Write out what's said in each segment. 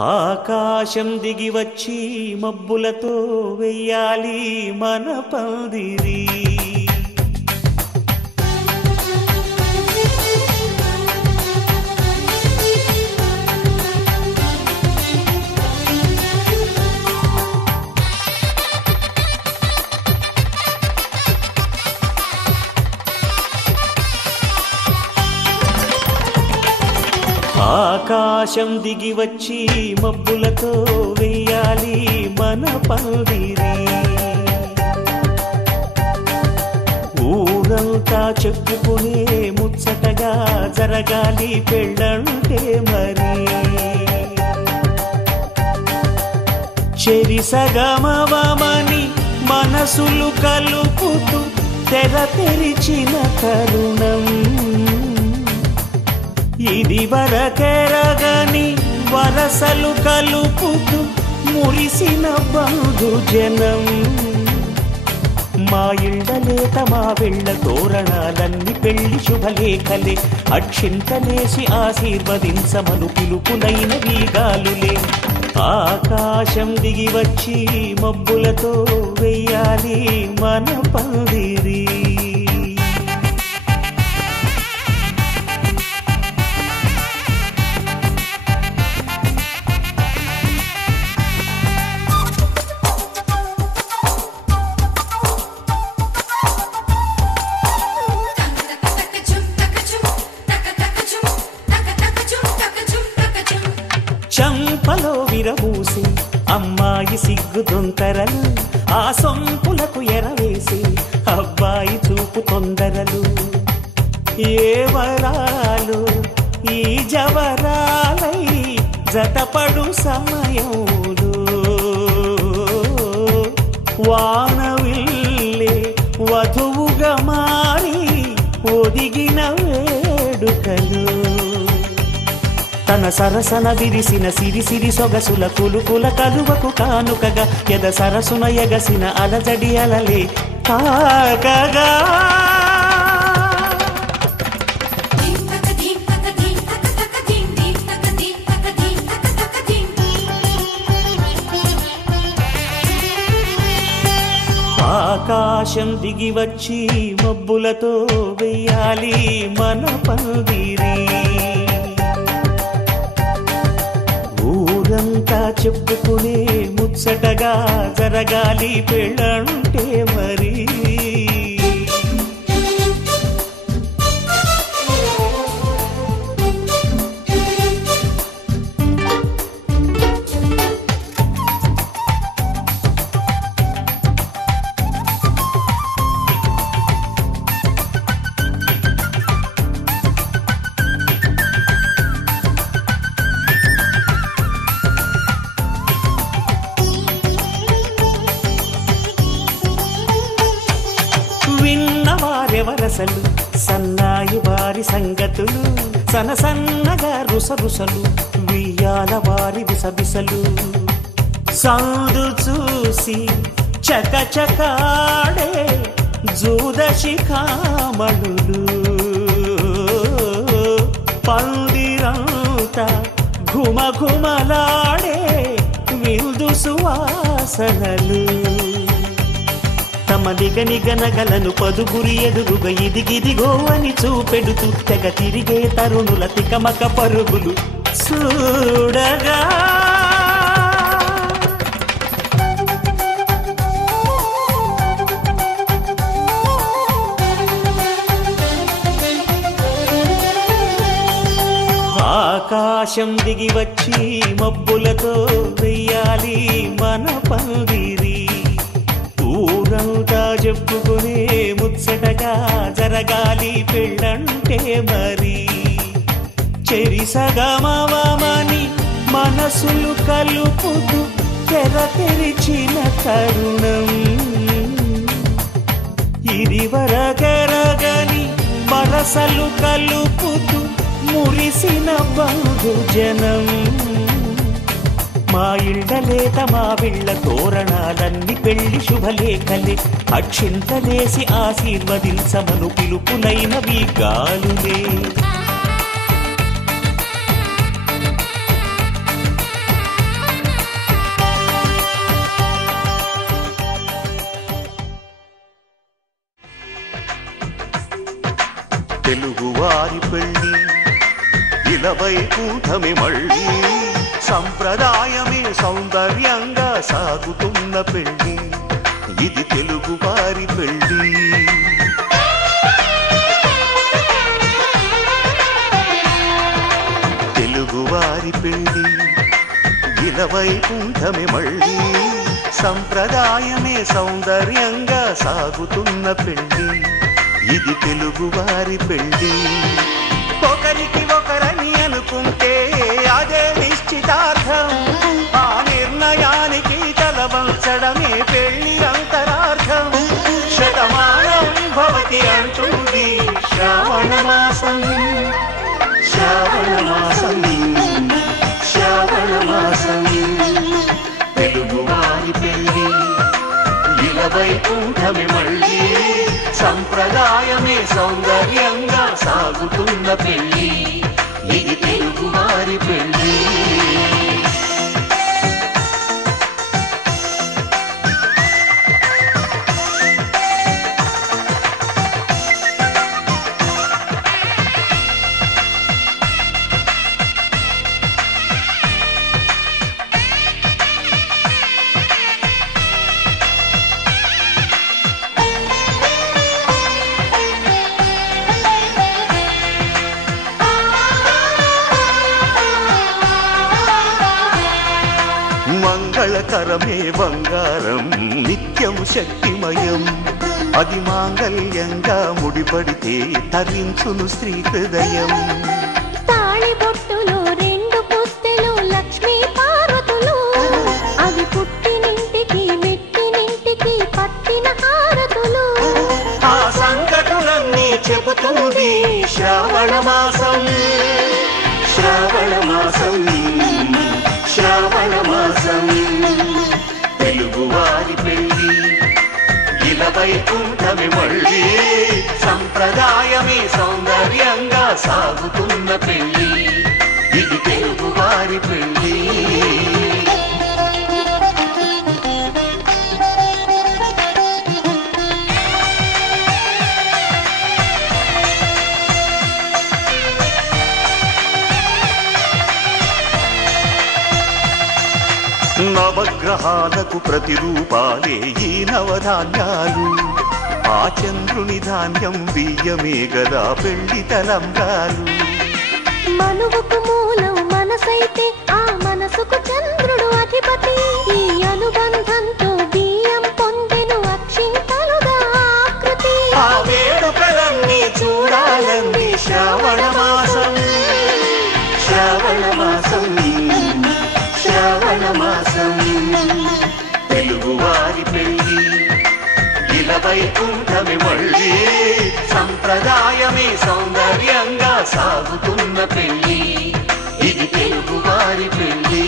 ఆకాశం దిగి వచ్చి మబ్బులతో వెయ్యాలి మన పందిరి. ఆకాశం దిగి వచ్చి మబ్బులతో వెయ్యాలి మన పందిరి. ఊరంతా చెప్పుకునే ముచ్చటగా జరగాలి పెళ్ళంటే మరి. చెరిసగమవమని మనసులు కలుపుతూ తెర తెరిచిన తరుణం. ఇది వరకెరగని వరసలు కలుపుతూ మురిసిన బంధుజనం. మా ఇళ్ళలేత మా వెళ్ళ తోరణాలన్నీ పెళ్లి శుభలేఖలే. అక్షింతలేసి ఆశీర్వదించమను పిలుపునైన వీగాలులే. ఆకాశం దిగి వచ్చి మబ్బులతో వెయ్యాలి మన పందిరి. చంపలో విరబూసి అమ్మాయి సిగ్గు దొంతరలు. ఆ సొంపులకు ఎరవేసి అబ్బాయి చూపు తొందరలు. ఏ వరాలు ఈ జవరాలై జతపడు సమయంలో. వానవిల్లే వధువుగా మారి ఒదిగిన వేడుకలు. తన సరసన విరిసిన సిరిసిరి సొగసుల కులుకుల కలువకు కానుకగా ఎద సరసున ఎగసిన అలజడి అలలే తాకగా. ఆకాశం దిగి వచ్చి మబ్బులతో వెయ్యాలి మన పందిరి. ఊరంతా చెప్పుకునే ముచ్చటగా జరగాలి పెళ్ళంటే మరి. విన్నవారెవరసలు సన్నాయి వారి సంగతులు. సనసన్నగా రుసరుసలు వియ్యాల వారి విసబిసలు. సందు చూసి చకచకాడే జూదశిఖామణులు. పందిరంతా ఘుమఘుమలాడే విందు సువాసనలు. తమ నిగనిగనగలను పదుగురి ఎదురుగా ఇదిగిదిగో అని చూపెడుతూ తెగ తిరిగే తరుణుల తికమక పరుగులు చూడగా. ఆకాశం దిగి వచ్చి మబ్బులతో వెయ్యాలి మన పందిరి. ఊరంతా చెప్పుకునే ముచ్చటగా జరగాలి పెళ్ళంటే మరి. చెరిసగమవమని మనసులు కలుపుతూ తెర తెరిచిన తరుణం. ఇది వరకెరగని వరసలు కలుపుతూ మురిసిన బంధుజనం. మా ఇళ్ళలేత మా వీళ్ళ తోరణాలన్నీ పెళ్లి శుభలేఖలే. అక్షింతలేసి ఆశీర్వదించమను పిలుపునైన వీగాలులే. తెలుగువారి పెళ్ళి ఇలవైకుంఠమే మళ్ళీ సంప్రదాయమే సౌందర్యంగా సాగుతున్న పెళ్ళి ఇది తెలుగువారి పెళ్ళి తెలుగువారి పెళ్ళి ఇలవైకుంఠమే మళ్ళీ సంప్రదాయమే సౌందర్యంగా సాగుతున్న పెళ్ళి ఇది తెలుగువారి పెళ్ళి ఒకరికి ఒకరని అనుకుంటే అదే నిశ్చితార్థం ఆ నిర్ణయానికి తలవంచడమే పెళ్లి అంతరార్థం శతమానం భవతి అంటుంది శ్రావణ మాసం శ్రావణ మాసం శ్రావణ మాసం తెలుగువారి పెళ్ళి ఇలవైకుంఠమే మళ్ళీ సంప్రదాయమే సౌందర్యంగా సాగుతున్న పెళ్ళి ఇది తెలుగువారి పెళ్ళి మంగళకరమే బంగారం నిత్యం శక్తిమయం అది మాంగళ్యంగా ముడిపడితే తరించును స్త్రీ హృదయం తాళిబొట్టులో రెండు పుస్తెలు లక్ష్మీ పార్వతులు అవి పుట్టినింటికి మెట్టినింటికి పట్టిన హారతులు ఆ సంకటులన్నీ చెబుతుంది శ్రావణ మాసం శ్రావణ మాసం శ్రావణ మాసం తెలుగువారి పెళ్ళి ఇలవైకుంఠమే మళ్ళీ సంప్రదాయమే సౌందర్యంగా సాగుతున్న పెళ్ళి ఇది తెలుగువారి పెళ్ళి నవగ్రహాలకు ప్రతిరూపాలే ఈ నవధాన్యాలు ఆ చంద్రుని ధాన్యం బియ్యమే గదా పెళ్లి తలంబ్రాలు మనువుకు మూలం మనసైతే ఆ మనసుకు చంద్రుడు అధిపతి ఈ అనుబంధంతో బియ్యం పొందెను అక్షింతలుగా ఆకృతి ఆ వేడుకలన్నీ చూడాలంది శ్రావణ మాసం శ్రావణ మాసం శ్రావణ మాసం తెలుగువారి పెళ్ళి ఇలవైకుంఠమే మళ్ళీ సంప్రదాయమే సౌందర్యంగా సాగుతున్న పెళ్ళి ఇది తెలుగువారి పెళ్ళి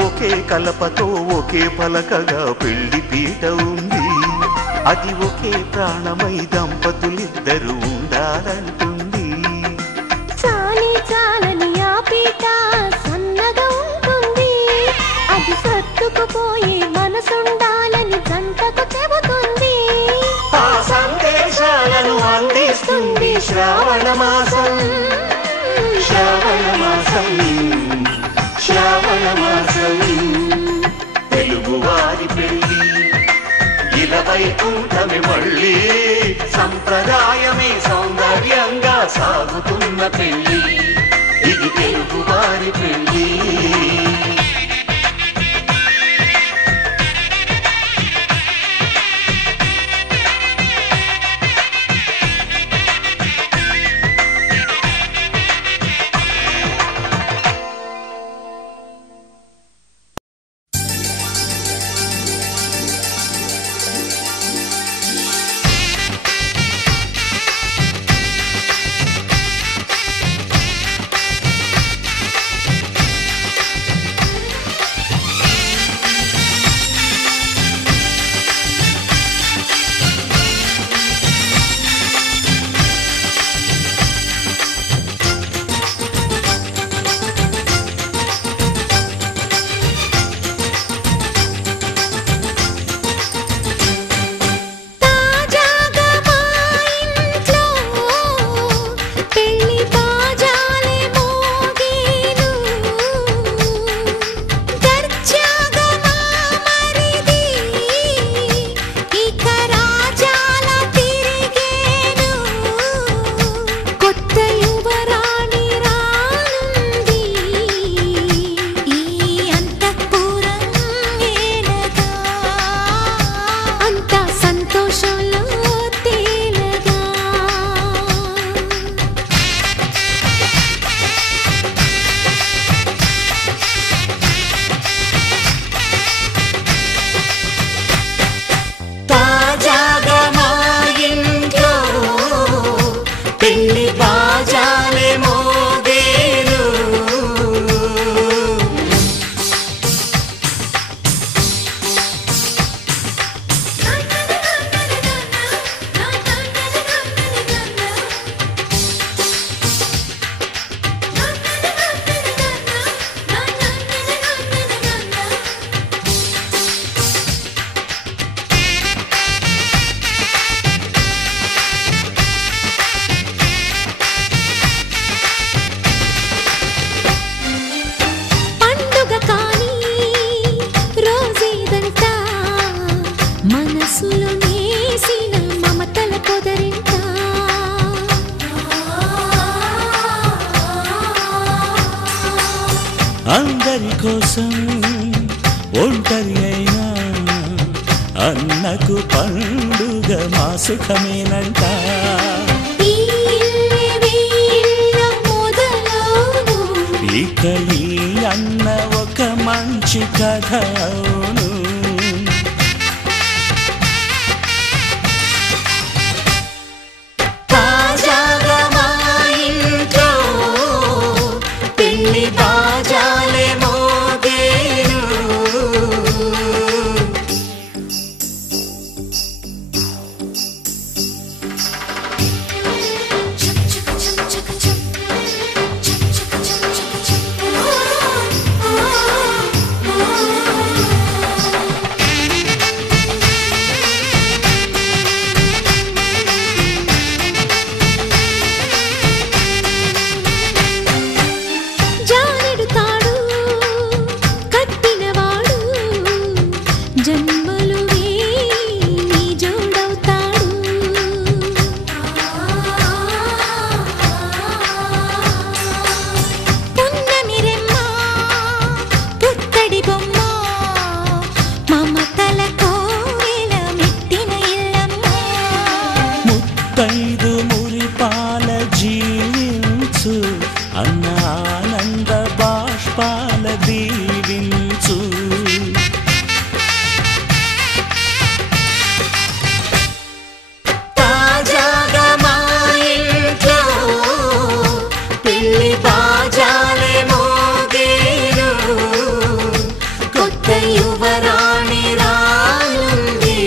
ఒకే కలపతో ఒకే పలకగా పెళ్లి పీట ఉంది అది ఒకే ప్రాణమై దంపతులిద్దరూ ఉండాలంటుంది చాలి చాలని ఆ పీట సన్నగా ఉంటుంది అది సర్దుకుపోయే మనసుండాలని జంటకు చెబుతుంది ఆ సందేశాలను అందిస్తుంది శ్రావణ మాసం శ్రావణ మాసం శ్రావణ మాసం తెలుగువారి పెళ్ళి ఇలవైకుంఠమే మళ్ళీ సంప్రదాయమే సౌందర్యంగా సాగుతున్న పెళ్ళి ఇది తెలుగువారి పెళ్ళి మనసులో నేసిన మమతల పొదరింట అందరి కోసం ఒంటరి అయినా అన్నకు పండుగ మా సుఖమేనంట ఇక ఈ అన్న ఒక మంచి కథ అవును తాజాగా మా ఇంట్లో పెళ్లి బాజాలే మోగేను ముత్తైదు మురిపాల జీవించు అన్న ఆనంద బాష్పాల దీవించు తాజాగా మా ఇంట్లో పెళ్లి బాజాలే మోగేను కొత్త యువరాణి రానుంది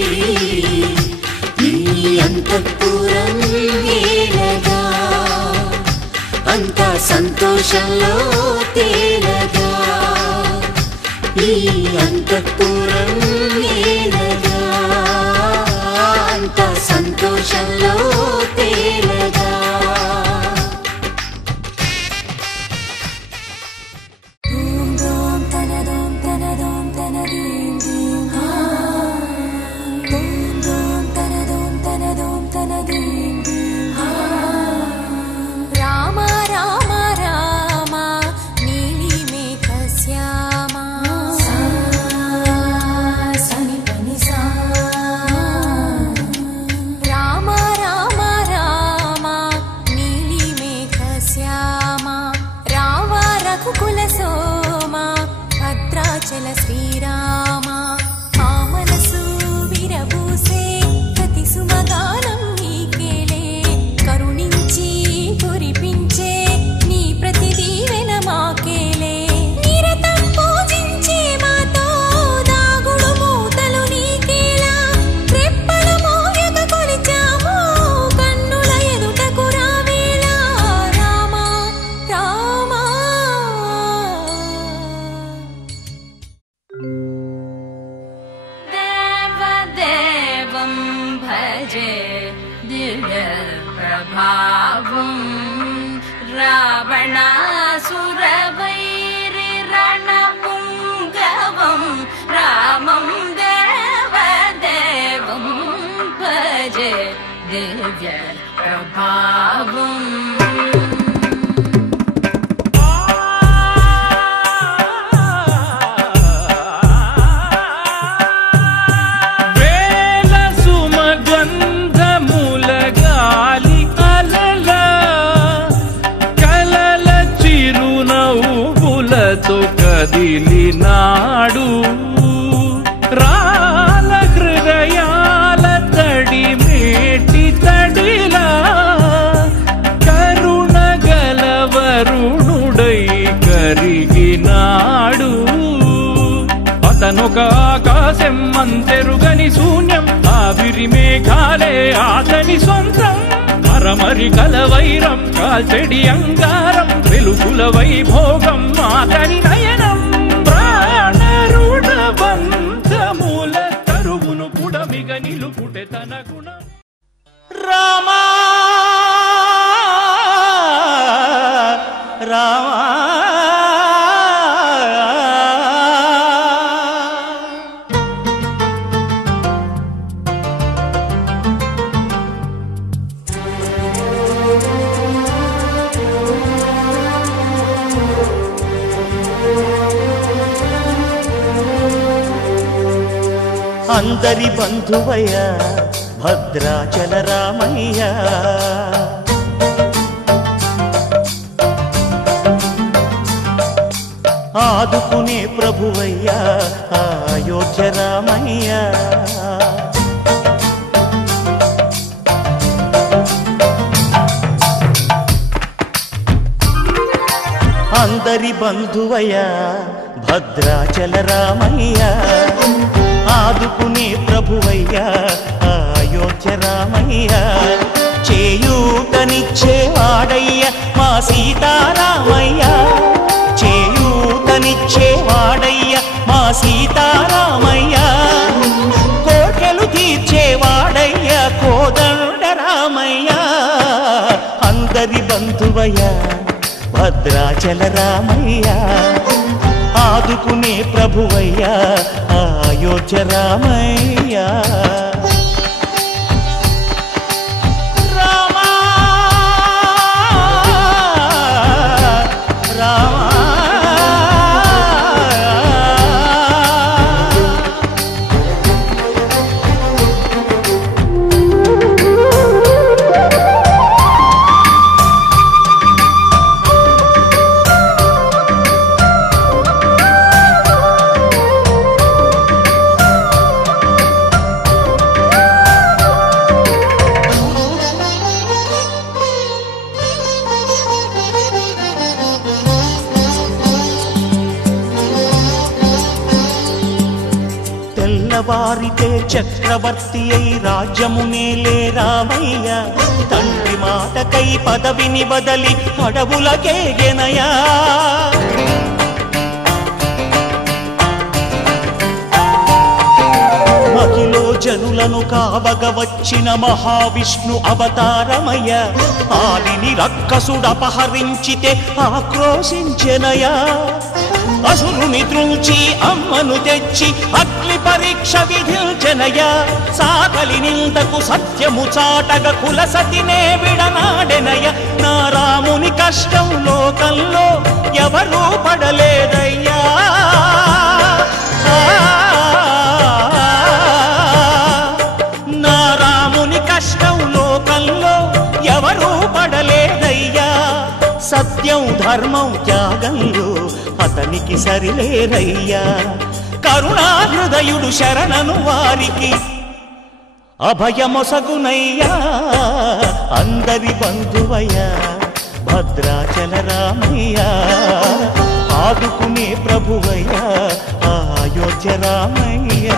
ఈ అంతఃపురం ఏలగా అంతా సంతోషంలో తేలగా ఈ అంతఃపురం ఏలగా అంతా సంతోషంలో తేలగా రామ రామ రామ నీలి మేఘ శ్యామ సని పని సా రామ రామ రామ నీలి మేఘ శ్యామ రామ రఘుకుల సోమ భద్రాచల శ్రీరామ ఆ మనసు విరబూసే ప్రతి సుమగానం నీకేలే కరుణించి కురిపించే నీ ప్రతి దీవెన మాకేలే నిరతం పూజించే మాతో దాగుడు మూతలు నీకేలా రెప్పలు మోయక కొలిచాము కన్నుల ఎదుటకు రావేలా రామ రామ దేవదేవం భజే దివ్య ప్రభావం రావణాసురవైరి రణపుంగవం రామం దేవదేవం భజే దివ్య ప్రభావం వేల సుమగంధముల గాలి అలల కలల చిరునవ్వులతో కదిలినాడు రాల హృదయాల తడి మేటి తడిలా కరుణ గలవరుణుడై కరిగినాడు అతనొక ఆకాశం అంతెరుగని శూన్యం ఆవిరి మేఘాలే అతని సొంతం మరమరి కలవైరం కాల్చెడి అంగారం వెలుగుల వైభోగం అతని నయనం ప్రాణరుణ బంధముల తరువును పుడమిగ నిలుపుటె తన గుణం రామా రామా అందరి బంధువయ్య భద్రాచల రామయ్య ఆదుకునే ప్రభువయ్య అయోధ్య రామయ్య అందరి బంధువయ్య భద్రాచల రామయ్య ఆదుకునే ప్రభువయ్య అయోధ్య రామయ్య చేయూతనిచ్చేవాడయ్య మా సీతారామయ్య చేయూతనిచ్చేవాడయ్య మా సీతారామయ్య కోటలు తీర్చేవాడయ్య కోదండ రామయ్య అందరి బంధువయ్య భద్రాచల రామయ్య ఆదుకునే ప్రభువయ్య అయోధ్య రామయ్య రామా రామా తెల్లవారితే చక్రవర్తి అయి రాజ్యమునేలే రామయ్య తండ్రి మాటకై పదవిని బదలి అడవులకేగెనయా మహిలో జనులను కావగ వచ్చిన మహావిష్ణు అవతారమయ్య ఆలిని రక్కసుడపహరించితే ఆక్రోశించెనయా అసురుని త్రుంచి అమ్మను తెచ్చి అగ్ని పరీక్ష విధించెనయా సాకలి నిందకు సత్యము చాటగ కులసతినే విడనాడెనయ నా రాముని కష్టం లోకంలో ఎవరూ పడలేదయ్యా నా రాముని కష్టం లోకంలో ఎవరూ పడలేదయ్యా సత్యం ధర్మం త్యాగంలో అతనికి సరిలేరయ్యా కరుణా హృదయుడు శరణను వారికి అభయమొసగునయ్యా అందరి బంధువయ్య భద్రాచల రామయ్య ఆదుకునే ప్రభువయ్య అయోధ్య రామయ్య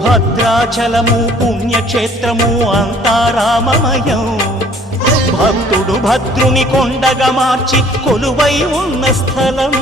భద్రాచలము పుణ్యక్షేత్రము అంతా రామమయం భక్తుడు భద్రుని కొండగా మార్చి కొలువై ఉన్న స్థలం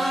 ఆ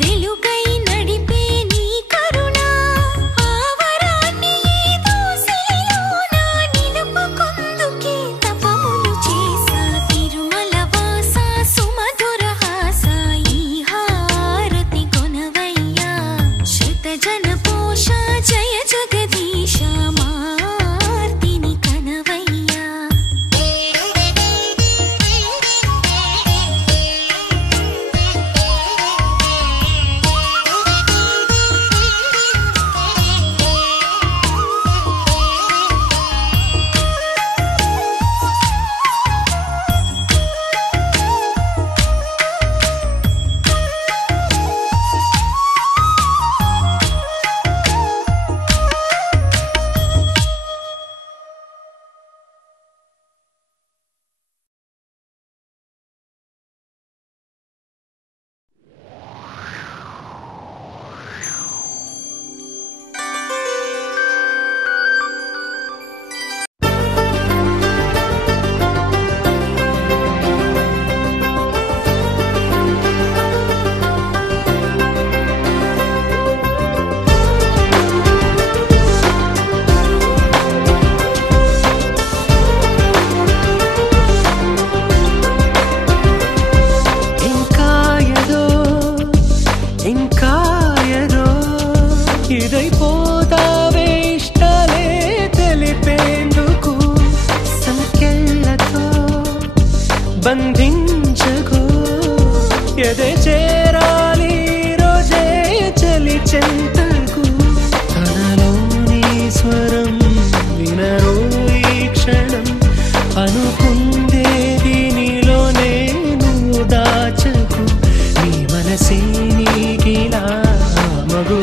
వెలుగైన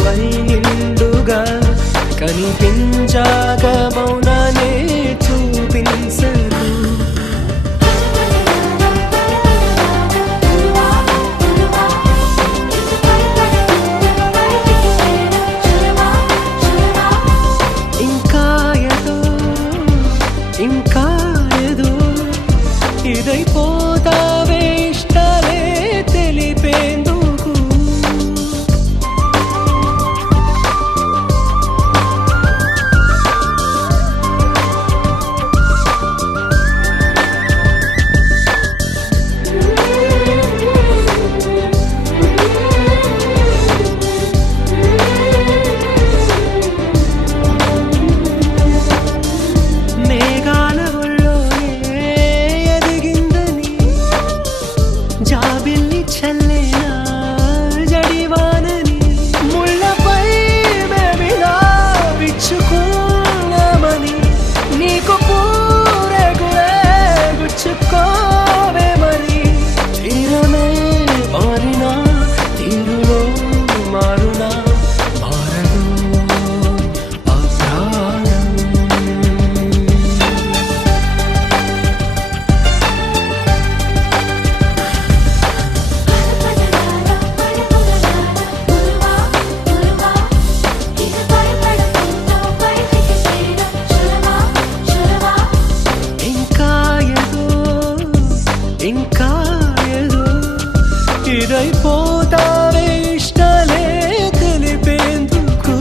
మగువై నిండుగా కనిపించాక మౌనానే చూపించదు. ఇంకా ఏదో ఇంకా ఏదో ఇదైపోతావే ఇష్టాలే తెలిపేందుకు. మేఘాల ఒళ్ళోనే ఎదిగిందని జాబిల్లి చల్లేనా జడివానని ముళ్ళపై మేమిలా విచ్చుకున్నామని నీకు పూరెగులే గుచ్చుకోవే మరి. తీరమే మారినా తీరులో మారునా మారదు ఆ ప్రాణం. ఇంకా ఏదో ఇంకా ఏదో ఇదైపోతావే ఇష్టాలే తెలిపేందుకు.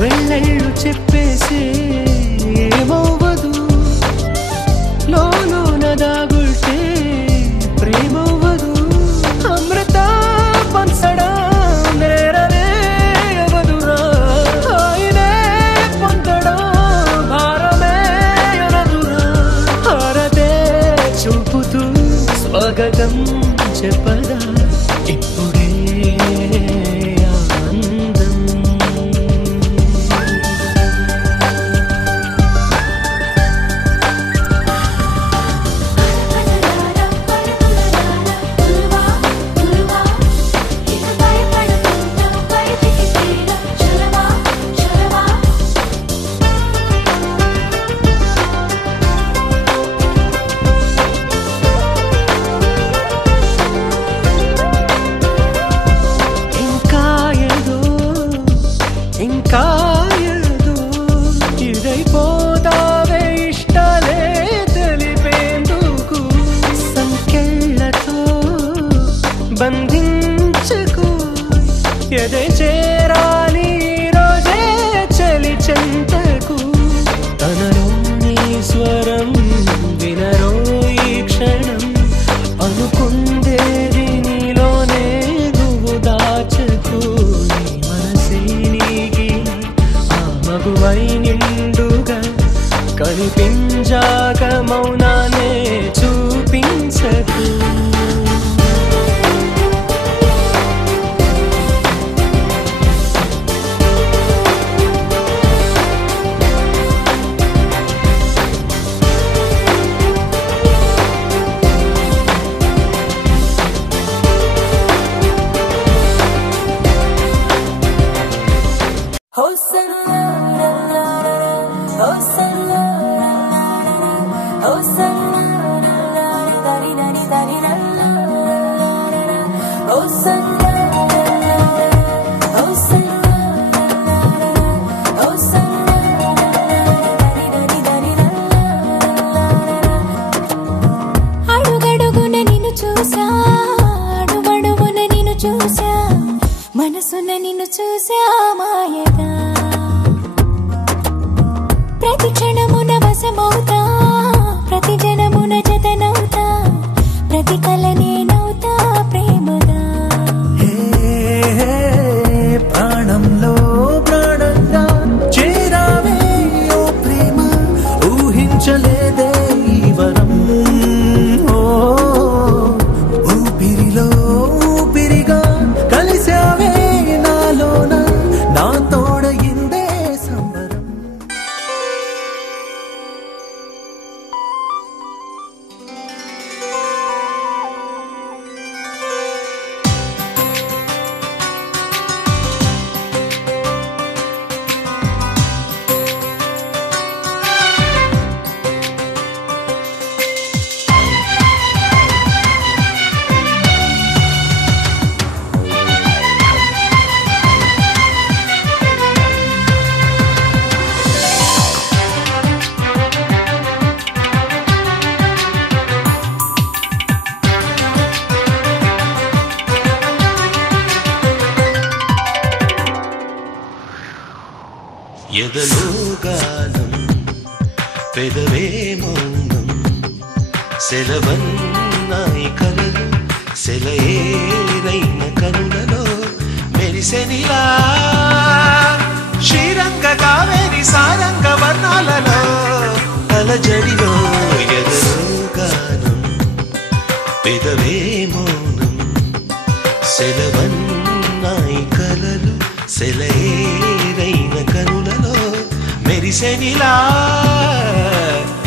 వెళ్ళళ్ళు చెప్పేసి ఏమవ్వదు, లోన దాగుల్టే ప్రేమవ్వదు. అమృత పంచడం నేరనే అవదురా, ఆయనే పొందడం భారమే అనదురా. హారతే చూపుతూ స్వాగతం చెప్పదా ఇప్పుడే ఆనందం. ఇంకా ఏదో ఇంకా ఏదో ఇదైపోతావే ఇష్టాలే తెలిపేందుకు. సంకెళ్ళతో బంధించుకు ఎదే చేరాలి రోజే చలి చెంతకు. తనలోని స్వరం వినరో ఈ క్షణం, అనుకుందేది నీలోనే నువ్వు దాచకు. నీ మనసే నీకి ఆ మగువై నిండుగా కనిపించాక మౌనానే చూపించకు. అడుగడుగున నిన్ను చూసా, అడుగడుగున నిన్ను చూసా, మనసున నిన్ను చూసా మాయగా. ప్రతి క్షణమున వశమవుతా, ప్రతి జనమున జతనవుతా, ప్రతి కల నేనవుతా ప్రేమగా. హే పెదవే మౌనం సెలవన్నాయి కలలు సెలయేరైన కనులలో మెరిసెనిలా శ్రీరంగ కావేరి సారంగ వర్ణాలలో అలజడిలో ఎదరో గానం పెదవే మౌనం సెలవన్నాయి కలలు సెలయేరైన కనులలో మెరిసెనిలా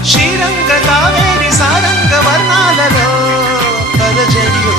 శ్రీరంగ కావేరి సారంగ వర్ణాలలో అలజడిలో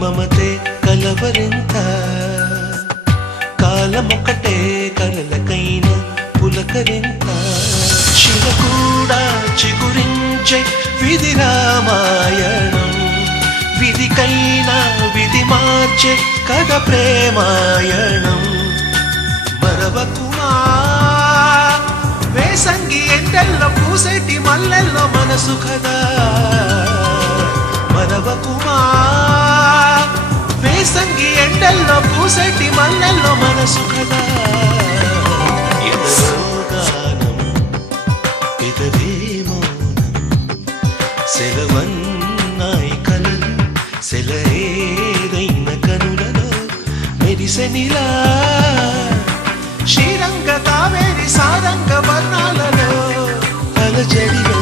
మమతే కలవరింత కాలమొకటే కలలకైన పులకరింత శిల కూడా చిగురించే విధి రామాయణం విధికైనా విధి మార్చే కథ ప్రేమాయణం మరవకుమా వేసంగి ఎండల్లో పూసేటి మల్లెల్లో మనసు కదా మరవకుమా వేసంగి ఎండల్లో పూసేటి మల్లెల్లో మనసు కదా ఎదరో గానం పెదవే మౌనం సెలవన్నాయి కలలు సెలయేరైన కనులలో మెరిసెనిలా శ్రీరంగ కావేరి సారంగ వర్ణాలలో అలజడిలో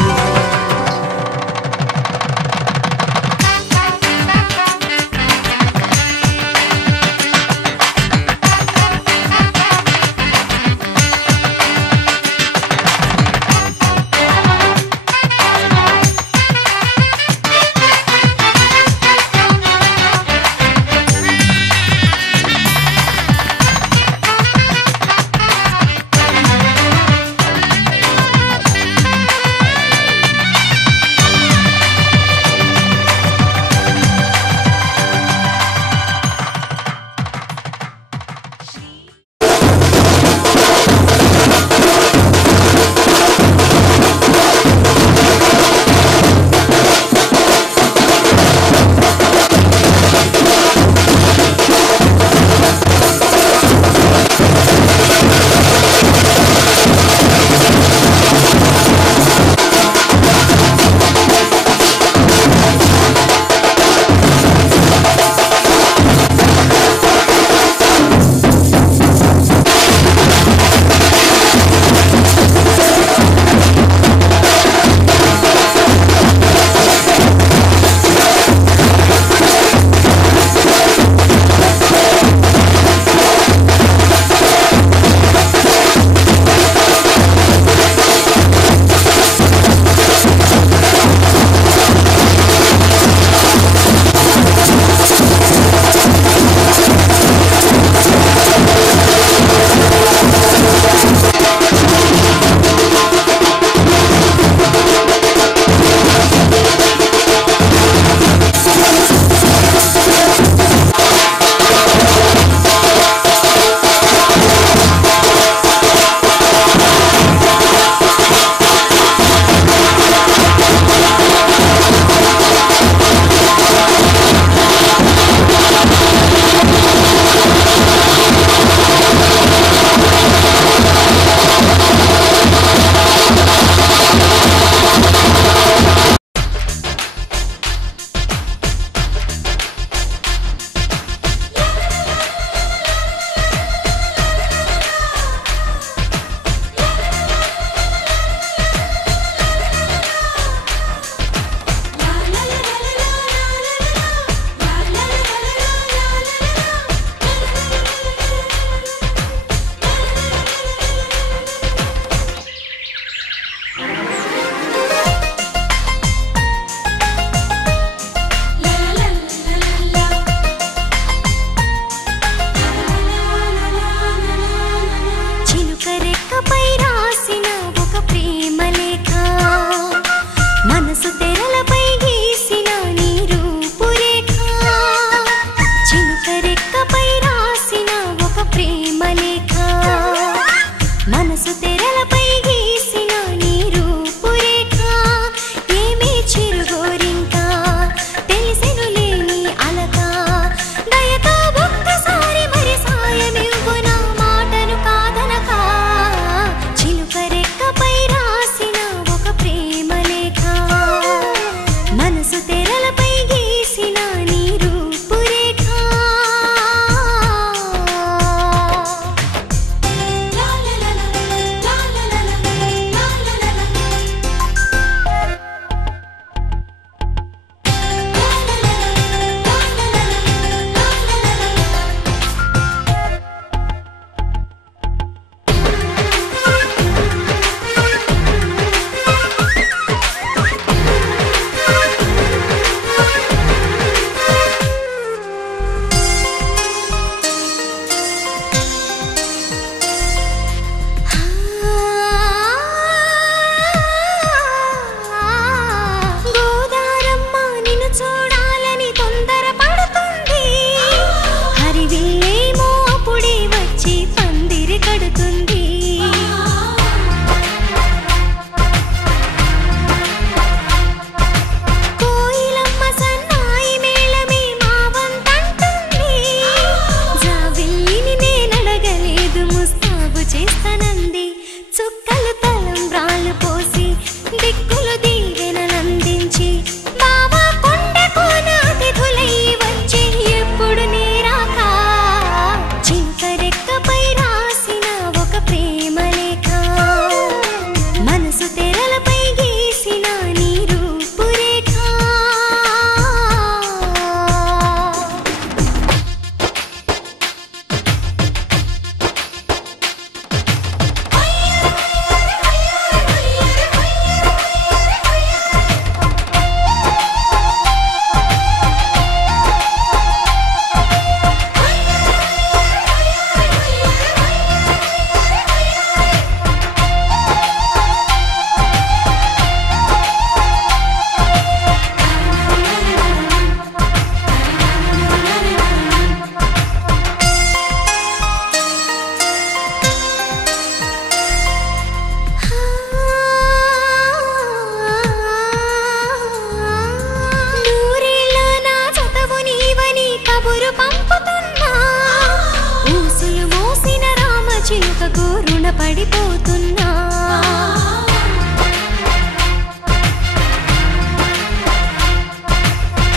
ప్రేమలోన పడిపోతున్నా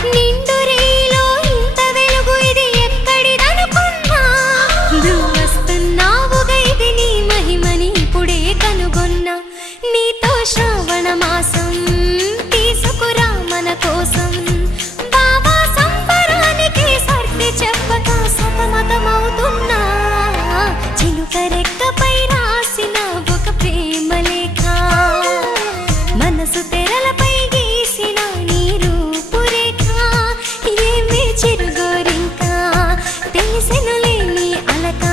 నిండురేలో ఇంత వెలుగు ఇది ఎక్కడిదనుకున్నా నువ్వు వస్తున్నావుగా ఇది నీ మహిమని ఇప్పుడే కనుగొన్నా నీతో శ్రావణ మాసం తీసుకురా మన కోసం బాబా సంబరానికి సర్ది చెప్పక సతమతమవుతున్నా చిలుక రెక్కపై రాసిన ఒక ప్రేమ లేఖ మనసు తెరలపై గీసిన నీ రూపురేఖ ఏమి చిరుగోరింకా తెలిసినలే నీ అలక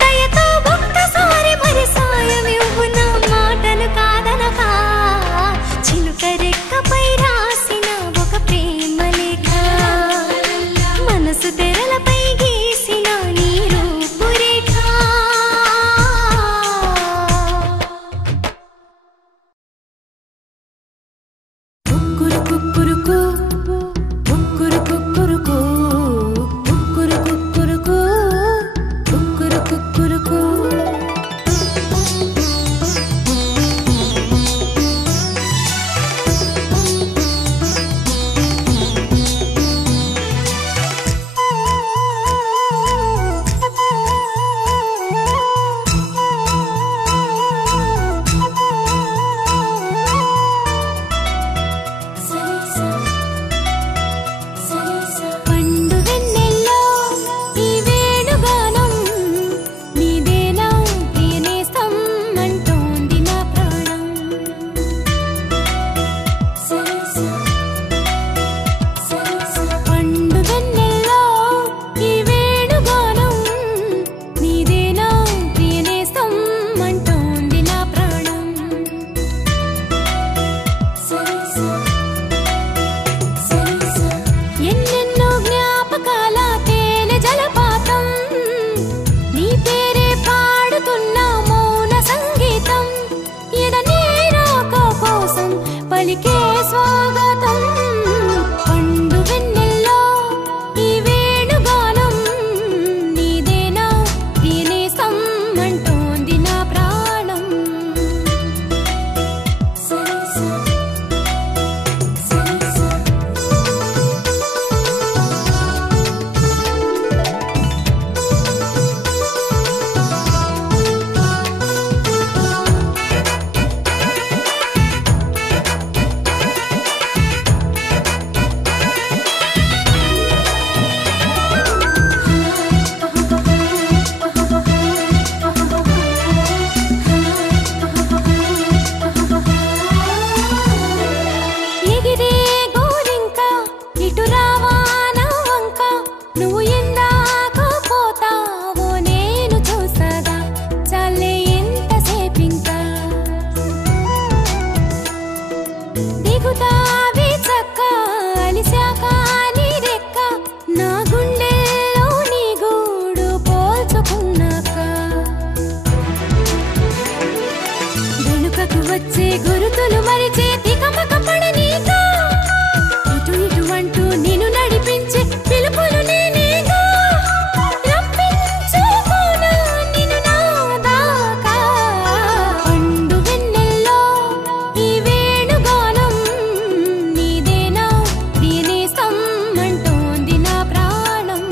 దయతో ఒక్కసారి మరి సాయం ఇవ్వు నా మాటలు కాదనక చిలుక రెక్కపై రాసిన ఒక ప్రేమ లేఖ మనసు తెరలపై గీసిన నీ రూపురేఖ కుక్కురు కుక్కురుకు కుక్కురు కుక్కురుకు కుక్కురు కుక్కురుకు కుక్కురు కుక్కురుకు పండు వెన్నెల్లో ఈ వేణుగానం నీదేనా ప్రియనేస్తం అంటోంది నా ప్రాణం పండు వెన్నెల్లో ఈ వేణుగానం నీదేనా ప్రియనేస్తం అంటోంది నా ప్రాణం ఎన్నెన్నో జ్ఞాపకాల తేనె జలపాతం నీ పేరే పాడుతున్న మౌన సంగీతం ఎదనే రాక కోసం పలికే స్వాగతం పండు వెన్నెల్లో ఈ వేణుగానం నీదేనా ప్రియనేస్తం అంటోంది నా ప్రాణం ఎగిరే గోరింక ఇటు రావా నా వంక నువ్వు ఎందాక పోతావో నేను చూసగా చాలే ఎంతసేపింకా దిగుతావి చక్క అలిశాక నీ రెక్క నా గుండెల్లో నీ గూడు పోల్చుకున్నాక వెనుకకు వచ్చే గురుతులు మరిచే తికమక పడనీకా ఇటు ఇటు అంటూ నిన్ను నడిపించే పిలుపులు నేనేగా రప్పించుకోనా నిన్ను నా దాకా పండు వెన్నెల్లో ఈ వేణుగానం నీదేనా ప్రియనేస్తం అంటోంది నా ప్రాణం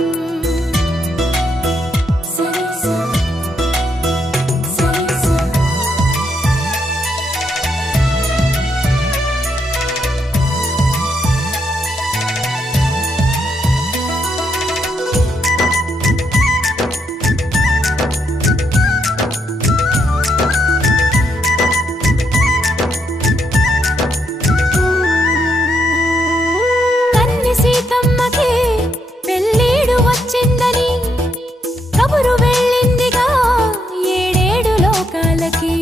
కన్ని సీతమ్మకి పెళ్ళీడు వచ్చిందని కబురు వెళ్ళిందిగా ఏడేడు లోకాలకి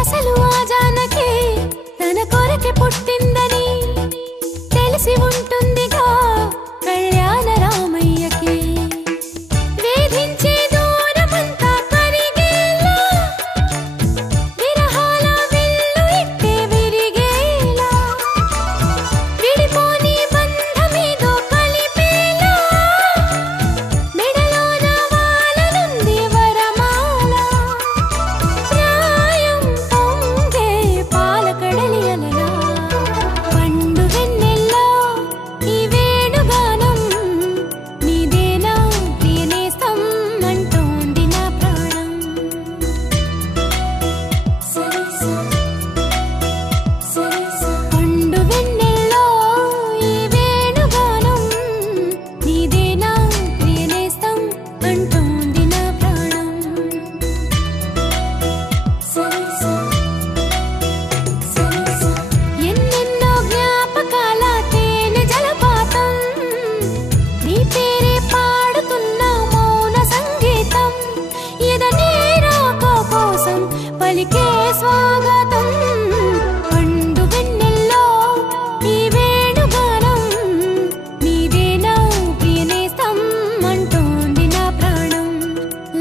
అసలు ఆ జానకి తన కొరకే పుట్టిందని తెలిసి ఉంటుందిగా కళ్యాణ రామయ్యకి వేధించే దూరమంతా కరిగేలా విరహాల విల్లు ఇట్టే విరిగేలా విడిపోని బంధమేదో కలిపేలా మెడలోన వాలన పలికే స్వాగతం పండు వెన్నెల్లో ఈ వేణుగానం నీదేనా ప్రియనేస్తం అంటోంది నా ప్రాణం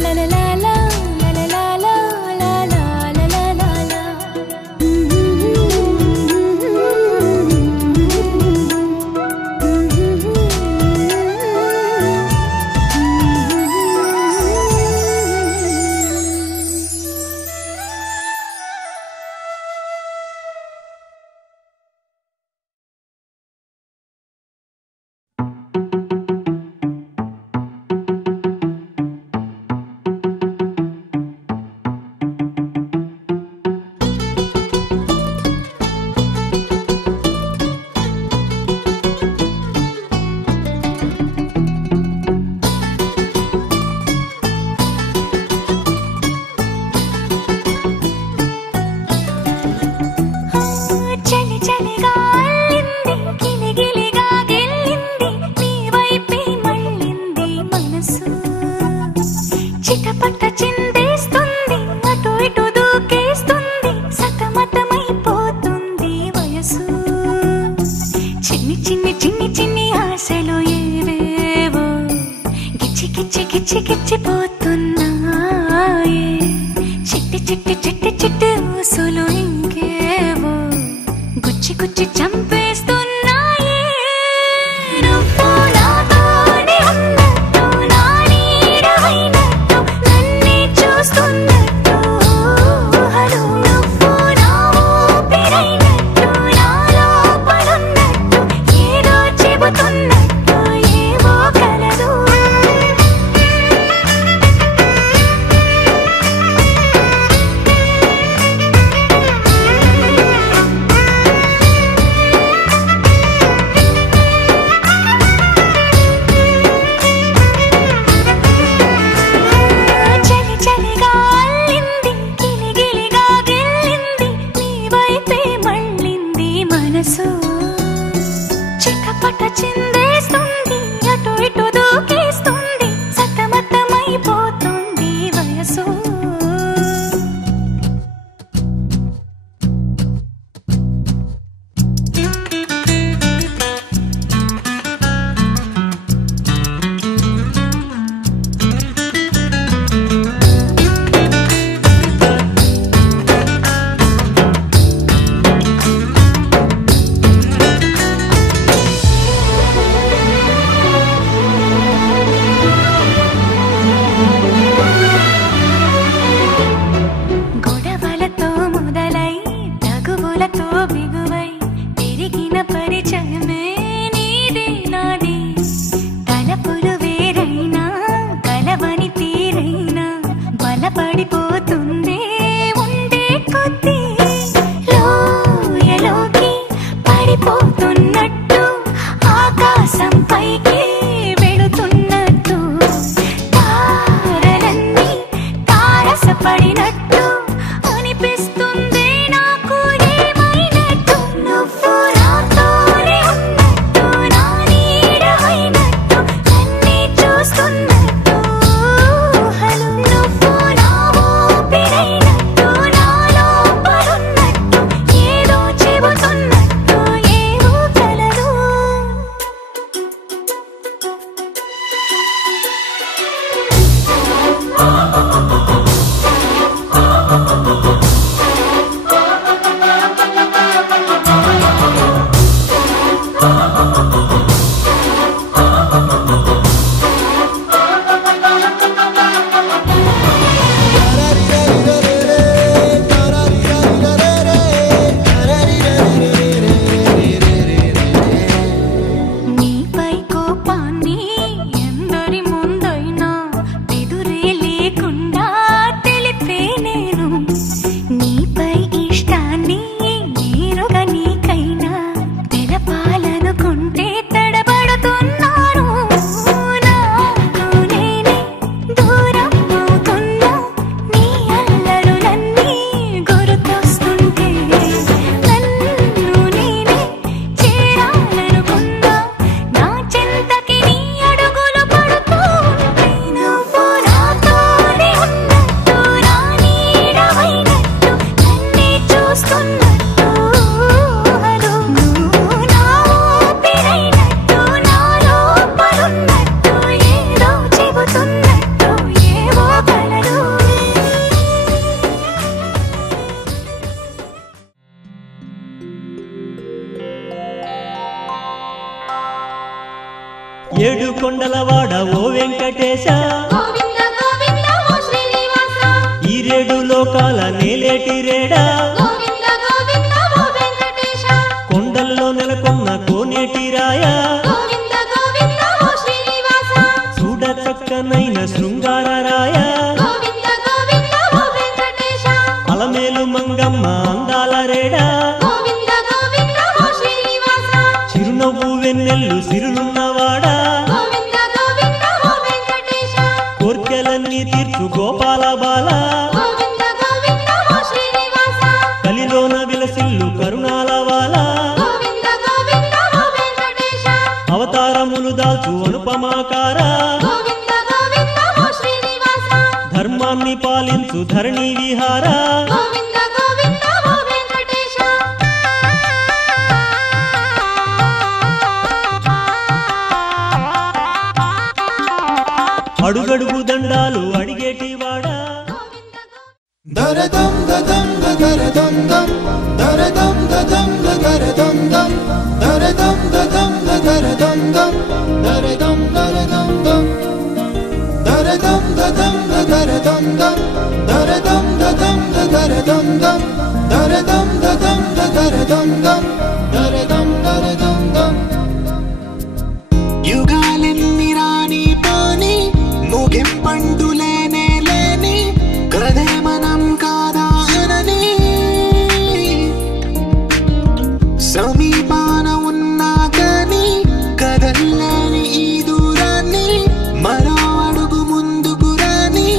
లలలాలా లలలాలా లలలాలా చలి చలిగా అల్లింది గిలిగిలిగా గెల్లింది నీ వైపే మళ్ళింది మనసు చిటపట చిందేస్తుంది అటు ఇటు దూకేస్తుంది సతమతమైపోతుంది వయసు చిన్ని చిన్ని చిన్ని చిన్ని ఆశలు ఏవేవో గిచ్చి గిచ్చి గిచ్చి గిచ్చిపోతున్నాయే చిట్టి చిట్టి చిట్టి చిట్టి ఊసులు ఇంకేవో గుచ్చి గుచ్చి చంపేస్తున్నాయే నువ్వు నాతోనే ఉన్నట్టు నా నీడవైనట్టు నన్నే చూస్తున్నట్టు ఊహలు నువ్వు నా ఊపిరైనట్టు నా లోపలున్నట్టు ఏదో చెబుతున్నట్టు ఏవో కలదు చలి చలిగా అల్లింది గిలిగిలిగా గెల్లింది నీ వైపే మళ్ళింది మనసు చిటపట చిందేస్తుంది అటు ఇటు దూకేస్తుంది సతమతమైపోతుంది వయసు గొడవలతో మొదలై తగువులతో బిగువై పెరిగిన పరిచయమే నీదే నాది తలపులు వేరైనా కలవని తీరైనా బలపడిపోతుందే ఉండే కొద్దీ లోయలోకి పడిపోతున్నట్టు ఆకాశం పైకి వెళుతున్నట్టు తారలన్నీ తారసపడినట్టు అనిపిస్తుంది నాకు ఏమైనట్టు నువ్వు నాతోనే ఉన్నట్టు నా నీడవైనట్టు నన్నే చూస్తున్నట్టు ఊహలు నువ్వు నా ఊపిరైనట్టు నా లోపలున్నట్టు ఏదో చెబుతున్నట్టు ఏవో కలదు కొండలవాడ ఓ వెంకటేశ గోవింద గోవింద ఓ శ్రీనివాస ఈ రేడు లోకాల నేలేటి రేడా గోవింద గోవింద ఓ వెంకటేశ కొండల్లో నెలకొన్న కోనేటి రాయ గోవింద గోవింద ఓ శ్రీనివాస చూడ చక్కనైన శృంగార రాయ గోవింద గోవింద ఓ వెంకటేశ అలమేలు మంగమ్మ అందాల రేడా గోవింద గోవింద ఓ శ్రీనివాస చిరునవ్వు వెన్నెల్లు సిరులున్నవాడా గోవింద గోవింద ఓ వెంకటేశ కోర్కెలన్నీ తీర్చు గోపాల బాల గోవింద గోవింద ఓ శ్రీనివాస కలిలోన విలసిల్లు కరుణాల వాల గోవింద గోవింద ఓ వెంకటేశ అవతారములు దాల్చు అనుపమాకార గోవింద గోవింద ఓ శ్రీనివాస ధర్మాన్ని పాలించు ధరణి విహార గోవింద గోవింద ఓ వెంకటేశ అడుగడుగు దండాలు అడిగేటి వాడా దరదం దదం దరదం దం దరదం దదం దరదం దం దరదం దదం దరదం దం దరదం దరదం దం దరదం దదం దరదం దం దరదం దదం దరదం దం దరదం దదం దరదం దం దరదం దరదం దం యుగాలెన్ని రాని పోని ముగింపండు లేనే లేని కదే మనం కాదా అనని సమీపాన ఉన్నా కానీ కదల్లేని ఈ దూరాన్ని మరో అడుగు ముందుకు రాని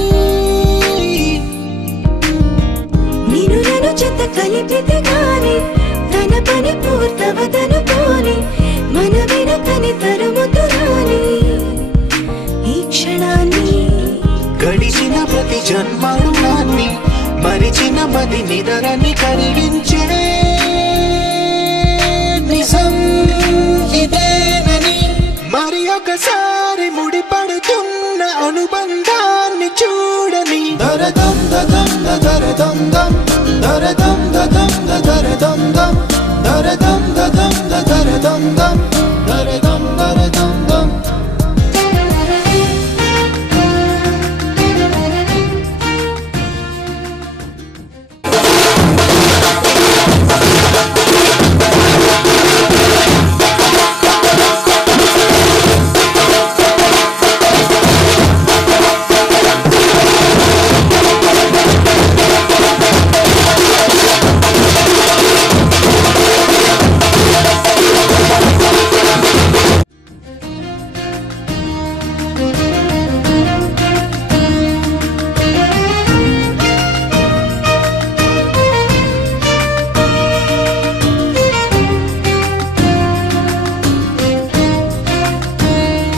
నిన్ను నన్ను చెత్త కలిపితే గాని తన పని పూర్తవదనుకోని మన వెనకని తరుముతురాని ఈ క్షణాన్ని గడిచిన ప్రతి జన్మరుణాన్ని మరిచిన మది నిదరని కరిగించే నిజం ఇదేనని మరి ఒకసారి ముడిపడుతున్న అనుబంధాన్ని చూడని దరదం దదం దరదం దం దరదం దదం దరదం దం దరదం దదం దరదం దం దరదం దరదం దం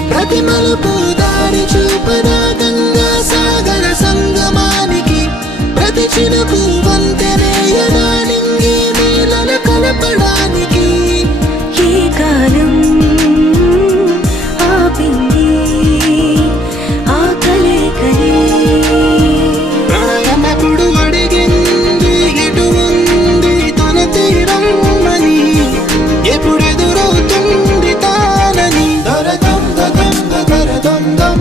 ప్రతి మలుపు దారి చూపదా గంగా సాగర సంగమానికి ప్రతి చినుకు వంతెనేయడానికి నీళ్ళ కలపడానికి ఏ కాలం ఆపింది ఆ కలే ప్రళయమప్పుడు అడిగింది ఎటు ఉంది తన తీరం అని ఎప్పుడెదురవుతుంది తానని దరదం దదం దరదం దం